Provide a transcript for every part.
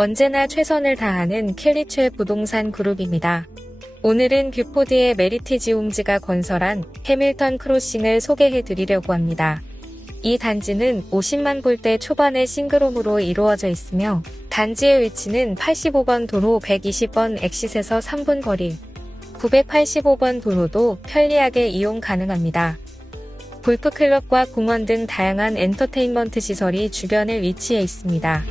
언제나 최선을 다하는 캘리최 부동산 그룹입니다. 오늘은 뷰포드의 메리티지 홈즈가 건설한 해밀턴 크로싱을 소개해 드리려고 합니다. 이 단지는 50만 볼대 초반의 싱글홈으로 이루어져 있으며 단지의 위치는 85번 도로 120번 엑시스에서 3분 거리, 985번 도로도 편리하게 이용 가능합니다. 골프클럽과 공원 등 다양한 엔터테인먼트 시설이 주변에 위치해 있습니다.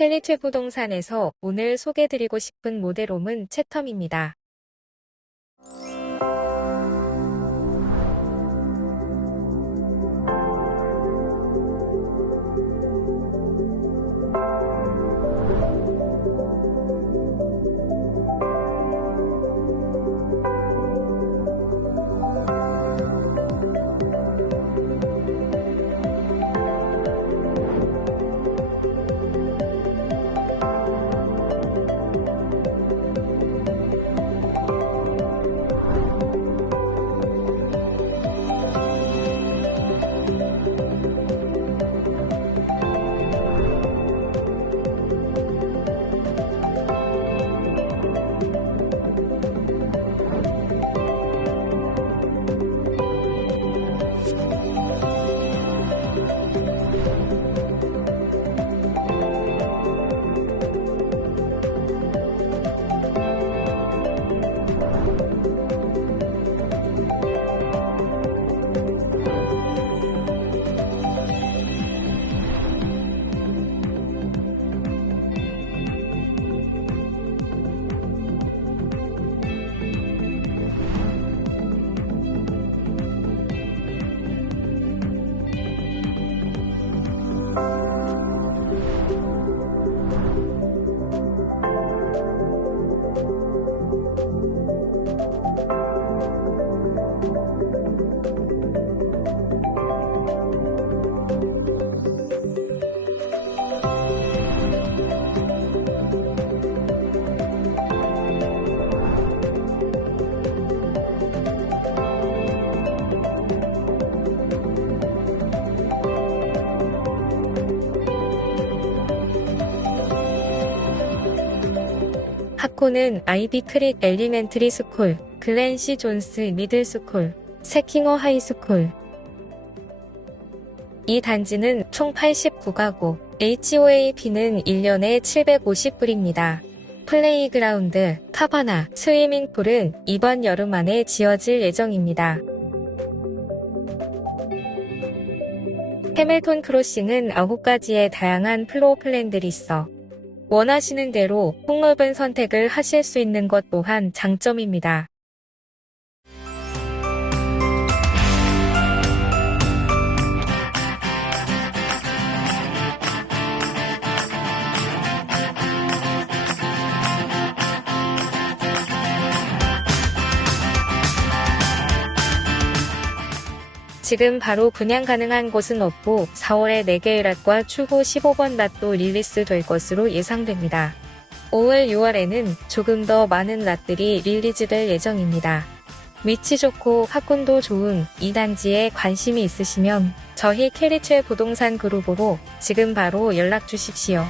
텔리트 부동산에서 오늘 소개드리고 싶은 모델홈은 채텀입니다. 학교는 아이비 크릭 엘리멘트리 스쿨, 글렌시 존스 미들 스쿨, 세킹어 하이 스쿨. 이 단지는 총 89가구, HOAP는 1년에 750불입니다. 플레이그라운드, 카바나, 스위밍풀은 이번 여름 안에 지어질 예정입니다. 해밀톤 크로싱은 9가지의 다양한 플로어 플랜들이 있어 원하시는 대로 폭넓은 선택을 하실 수 있는 것 또한 장점입니다. 지금 바로 분양 가능한 곳은 없고 4월에 4개의 랏과 추후 15번 랏도 릴리스 될 것으로 예상됩니다. 5월, 6월에는 조금 더 많은 랏들이 릴리즈될 예정입니다. 위치 좋고 학군도 좋은 이 단지에 관심이 있으시면 저희 캐리체 부동산 그룹으로 지금 바로 연락 주십시오.